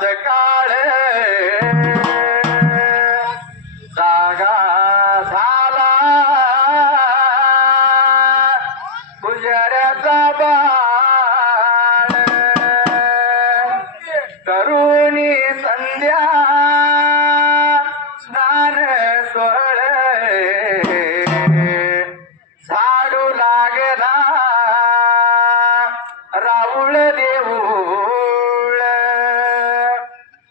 काळ जागा झाला पुजाऱ्याचा बाळ तरुणी संध्या स्नान सोहळ झाडू लागला राऊळ देऊळ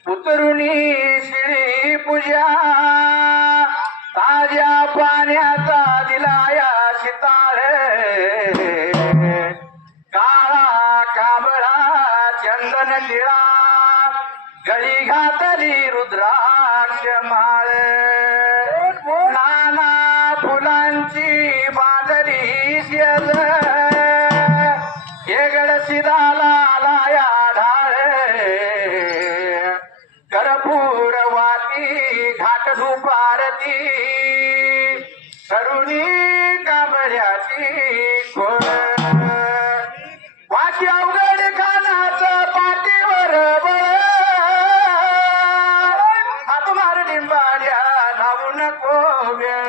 उतरुणी शिळी पूजा ताज्या पाण्याचा दिलाया शिताळ काळा कांबळा चंदन टिळा गळी घातली रुद्राक्ष माळ नाना फुलांची बांधली शेज हेगड सिधाला लाया ढाळ कर्पूर वाती घाट दुपारती तरुणी कांबळ्याची खोड वाची अवघड खानाचं पाठीवर बळ हात मार डिंबाड्या लावू नको वेळ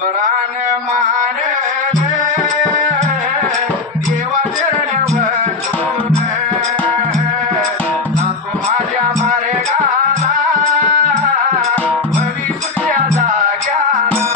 बरान मान देवा चरण वचून नाको माझ्या मारे गाला भवी सुट्या जाग्याला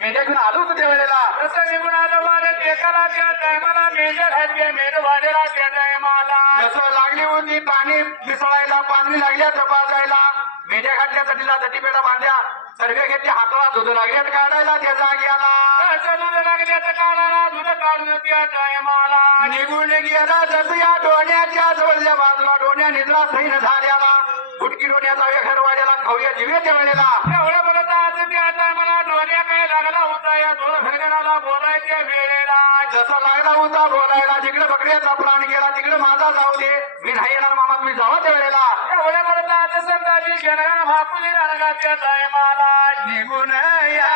मेंढ्या घेऊन आलो होतो त्या वेळेला जसं निघून आलं वारे टेकाला त्या टायमाला मेंढ्या घातल्या मेंढवाड्याला त्या टायमाला जसं लागली होती पाणी मिसळायला पाणी लागल्या तपासायला मेंढ्या घातल्यासाठी तटीपेढा बांधल्या सर्वे घेतली हाताला दूध लागल्यात काढायला त्या जाग्याला असं दूध लागल्यात काढायला दूध काढून त्या टायमाला निघून गेला जसं या डोण्याच्या जोडल्या बाजूला डोण्या निद्रा सैन झाल्याला गुटकी डोण्याचा वेखर वाड्याला खाऊया जीवे त्या वेळेला एवढं बोलत आज त्या टायमाला डोण्या काय लागला होता या दोन घरगणाला बोलायच्या वेळेला जसा लागला होता बोलायला जिकडे बकऱ्याचा प्राण गेला तिकडे माझा जाऊ दे मी नाही येणार मामा तुम्ही जावा त्या वेळेला एवढ्या बोलत आज संताजी शेणगाण भापुली रणगाच्या टायमाला निघून या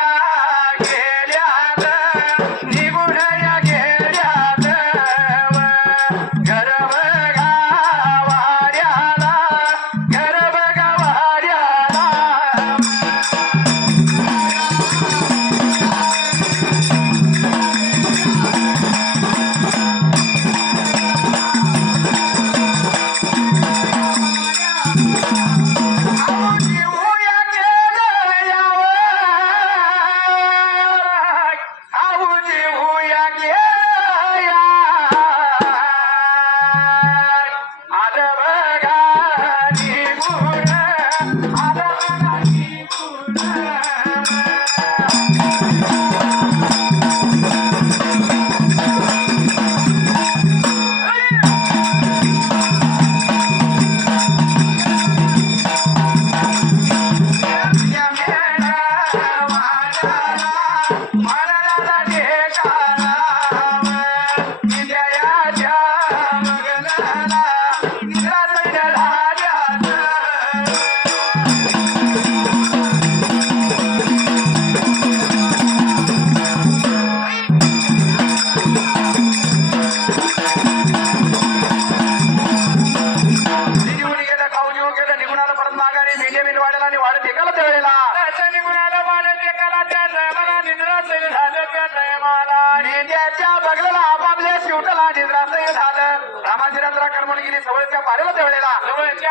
गेल्यात निघून या गेल्यात घर बघा वाड्याला घर बघा वाड्याला या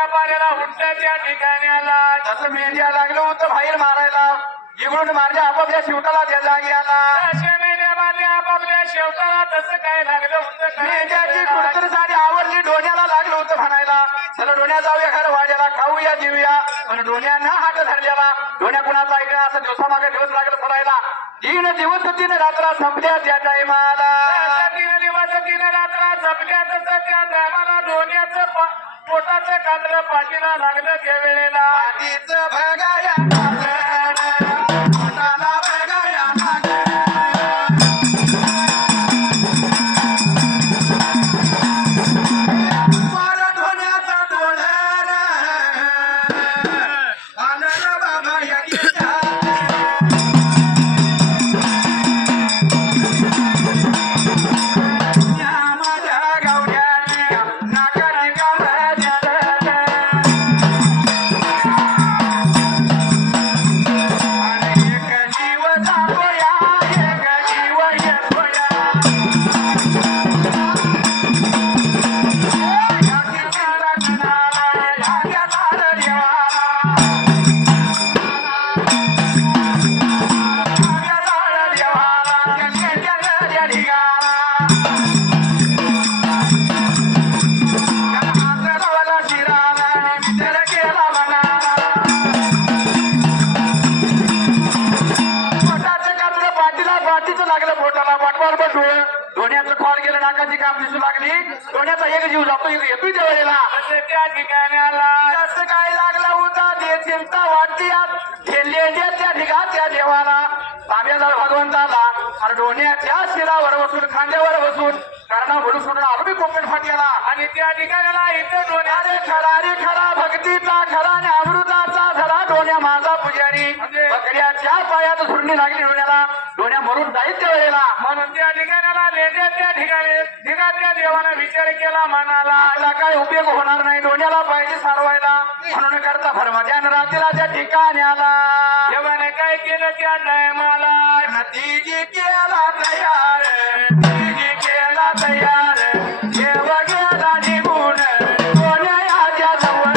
मेंढ्या पाण्याला उठल्या त्या ठिकाणी आला जसं मेंढ्या लागलं होतं बाहेर मारायला इकडून मारल्या आपापल्या शेवटाला त्या जागी आला अशा मेंढ्या मारल्या आपापल्या शेवटाला तसं काय लागलं होतं मेंढ्याची कुडतर साडी आवडली डोण्याला लागलं होतं म्हणायला चला डोण्या जाऊया खरं वाड्याला खाऊया जेऊया पण डोण्यानं हात धरलेला डोण्या कुणाचा ऐकणं असं दिवसामागे दिवस लागलं पडायला 3 दिवस 3 रात्र संपल्या त्या टायमाला 3 दिवस 3 रात्र संपल्या तसं त्या टायमाला डोण्याचं पोटाचं कातलं पाठीला लागलं त्या वेळेला पाठीचं भगाया पोटाला भगाया डोण्याचं कॉल गेलं नाकाची काम दिसू लागली डोण्याचा एक जीव जातो एक येतोय त्या वेळेला त्या ठिकाणी आला असं काय लागला होता ते चिंता वाटते त्या ठिकाणी त्या देवाला ताब्याला भगवंताला आणि डोण्याच्या शिरावर बसून खांद्यावर बसून कारण बोलू सोडून आरोपी कोकण फाटलेला आणि त्या ठिकाणाला इथं डोण्याने खरा रे खरा भक्तीचा खरा आणि अमृताचा खरा डोण्या माझा पुजारी बकऱ्याच्या पायात झुरणी लागली डोण्या मरून जाईल त्या वेळेला म्हणून त्या ठिकाणाला लेट्या त्या ठिकाणी देवानं विचार केला मनाला काय उपयोग होणार नाही डोण्याला पाहिजे सारवायला म्हणून करता भरमध्यान रात्रीला त्या ठिकाणी आला देवाने काय केलं त्या टायमाला नदीजी केला तयार नदीजी केला तयार देव गेला निघून डोण्या याच्या जवळ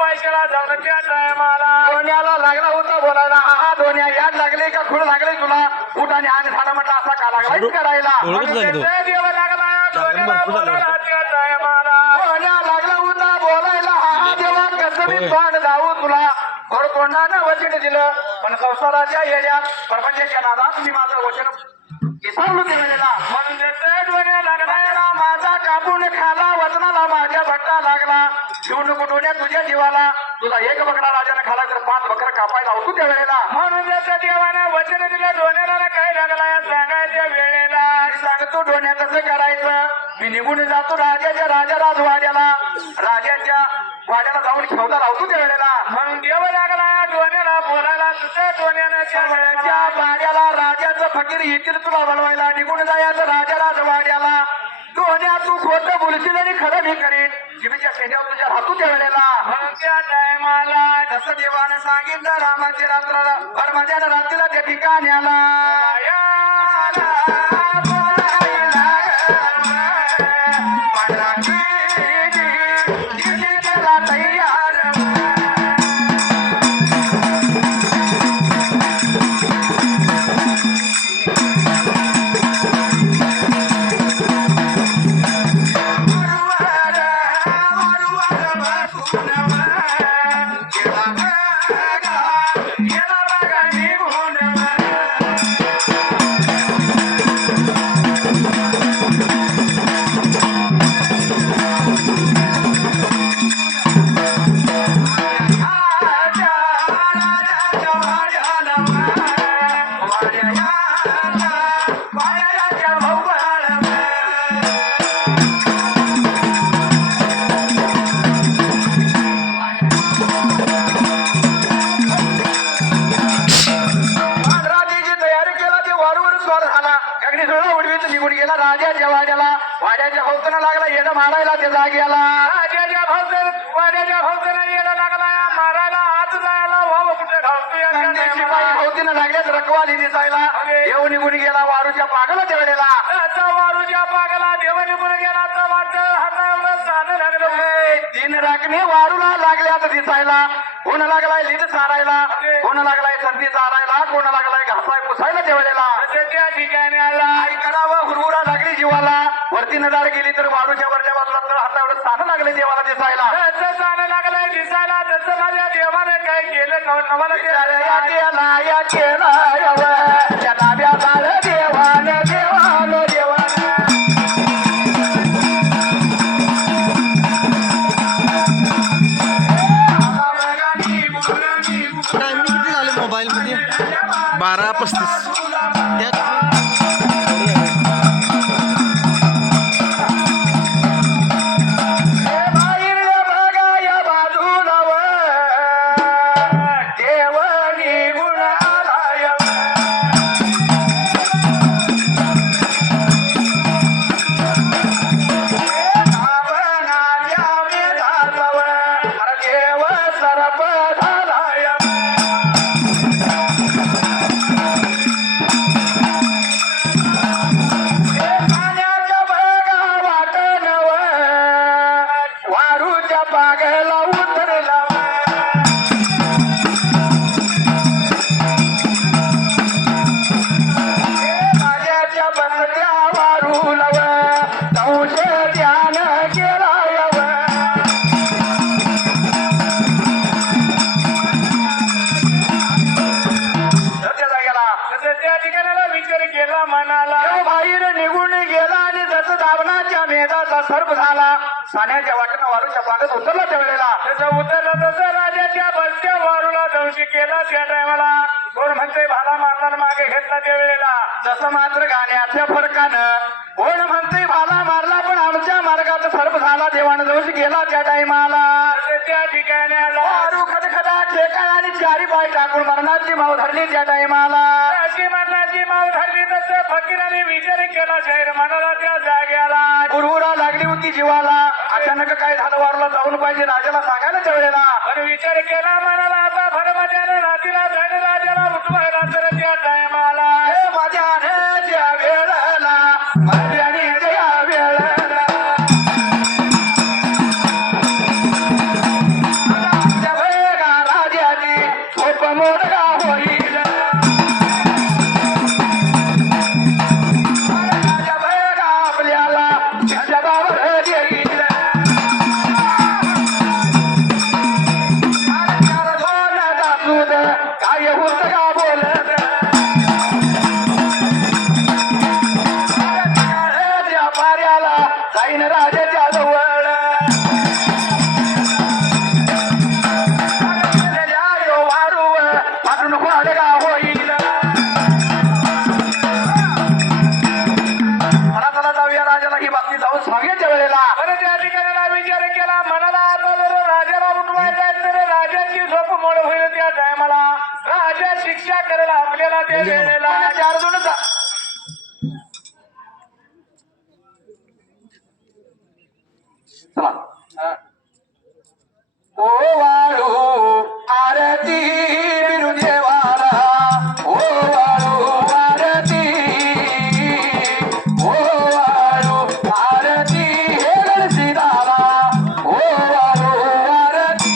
पैशाला जाऊन त्या टायमाला डोण्याला लागला होता बोलायला हा डोण्या याद लागले का खुळ लागले तुला उठ आणि अंग झाला म्हटलं असा का लागला करायला देव लागला बोलायला त्या टायमाला डोण्या लागला होता बोलायला हा देवा कसं मी तोंड जाऊ तुला थोडं तोंडानं वचन दिलं पण संसाराच्या येण्यात प्रपंचाच्या नादात मी माझं वचन विसरलो त्या वेळेला म्हणून डोण्या लागला माझा कापून खाला वचनाला माझ्या भट्टा लागला घेऊ नको डोण्या तुझ्या जीवाला तुझा एक बकरा राजाने खाला तर 5 बकरा कापायला होतो त्या वेळेला म्हणून त्याच्या देवाने वचन दिलं डोण्याला काय लागला या सांगायच्या वेळेला सांगतो डोण्या कसं करायचं मी निघून जातो राजाच्या राजवाड्याला राजाच्या वाड्याला जाऊन खेळता लावतो त्या वेळेला म्हणून देव लागला या डोण्याला बोलायला तुझ्या डोण्याने त्या वेळेच्या वाड्याला राजाचं फकीर येतील तुला बनवायला निघून जायचं राजा राजवाड्याला डोण्या तू खोटं बोलशील आणि खरं मी करीन जिबीच्या शेंड्यावर तुझ्या राहतो त्या वेळेला म्हणून त्या टायमाला जसं देवानं सांगितलं रामाच्या रात्राला भरमध्यान रात्रीला त्या ठिकाणी आला निघून गेला राजाच्या वाड्याला. वाड्याच्या भोवताना लागला येड मारायला त्या जाग्याला. राजाच्या वाड्याच्या भोवताना येड लागला मारायला हात जायला. भाऊ कुठे घालतोय शिपाई भोवतीनं लागल्याच रखवाली दिसायला. देव निघून गेला वारूच्या पागला तेवढेला. वारूच्या पागला देव निघून गेला तर वाट हातावर साधं लागलं. तीन राखणे वारूला लागल्यात दिसायला. कोण लागलाय लीड सारायला, कोण लागलाय संधी सारायला, कोण लागलाय घासाय पुसायला तेवढेला. त्या ठिकाणी आला करावं हुरहुरा लागली जीवाला. वरती नजर गेली तर वारूच्या वरच्या बाजूला तर हाता एवढं साधं लागले देवाला दिसायला. जसं साधं लागलंय दिसायला तसं माझ्या देवाने काय केलं नवाला केला या केला त्या डाब्या बाळ देवानं देवानं देवानं. टायमिंग किती झाले मोबाईल मध्ये? 12:35. सर्प झाला. साण्याच्या वाटेनं वारूच्या पागत उतरला त्या वेळेला. तसं उतरलं तसं राजाच्या बसच्या वारूला दंशी केला त्या टायमाला. कोण म्हणतोय भाला मारला मागे घेतला त्या वेळेला. जसं मात्र गाण्याच्या फरकानं कोण म्हणतोय भाला मारला पण आमच्या मार्गात सर्प झाला. देवानं दंशी केला त्या टायमाला. त्या ठिकाणी आला वारू खदखदा ठेका आणि चारी पाय टाकून मरणाची माव धरली त्या टायमाला. अशी मरणाची माव धरली तसं फकीराने विचार केला. शहर मनाला त्या जाग्याला गुरुरा लागली होती जीवाला. अचानक काय झालं वारूला जाऊन पाहिजे राजाला सांगायला त्या वेळेला. पण विचार केला मनाला आता भरमजाने रात्रीला जाणे राजाला उठवायला तर त्या टायमाला माझ्या आण्याच्या वेळेला माझ्या आण्याच्या वेळेला राजाची झोप मोडगा होईल. आपल्याला त्याच्या बाबर देईल. काय होत का बोलत त्या पाऱ्याला जाईन राजाच्या जवळ. वारू पाठून वाडगा होईल. चला जाऊया राजाला ही बातमी जाऊन सांगायच्या वेळेला. बरं त्या ठिकाणी विचार केला मनाला आता जर राजाला उठवायचा तर राजाची झोप मोड होईल. त्या टायमाला राजा शिक्षा करेल आपल्याला त्या वेळेला. चार दोन चला ओ वाळू आरती विनु देवाला. ओ वाळू आरती ओ वाळू आरती हे गणसिदाला. ओ वाळू आरती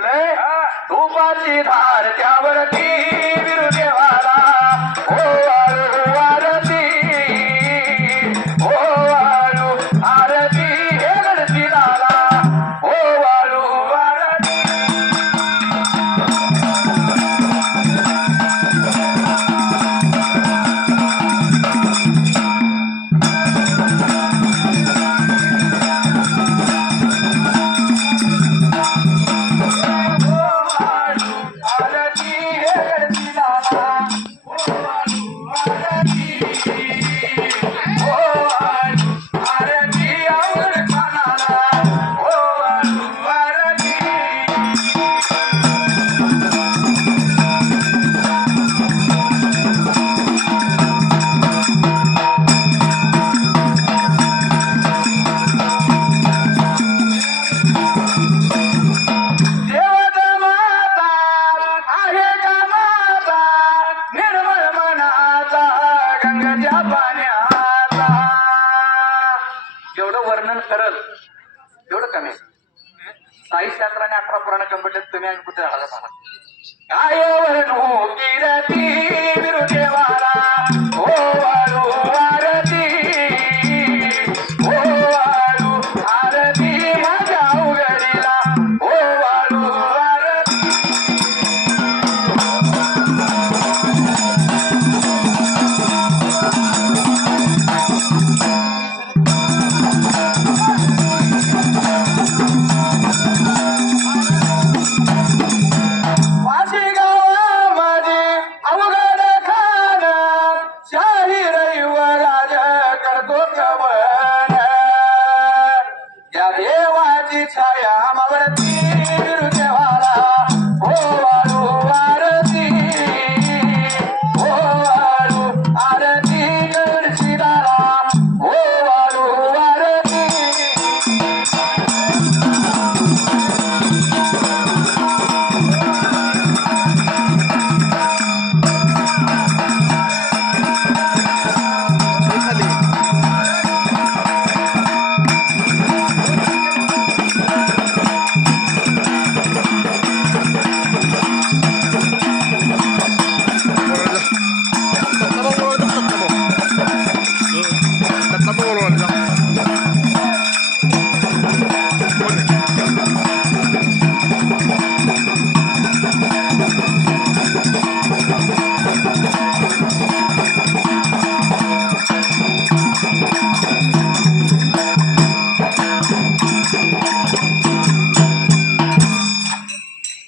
म्हणलंय तुपाची धार त्यावरती विरुदेवाला ओ वाळू आरती ओ वाळू आरती हे गणती लाला ओ वाळू आरती आरती हे गणती लाला ओ वाळू आरती ओ वाळू आरती आवड खानाला ओ वाळू आरती देवता माता आहे का माता निर्मळ मनाचा गंगाच्या पाण्याचा जेवढं वर्णन करल तेवढं कमी साईशास्त्राने 18 पुराण कंपनीत तुम्ही आणि कुठे राहता काय वर्णू किरती विरुदेवाला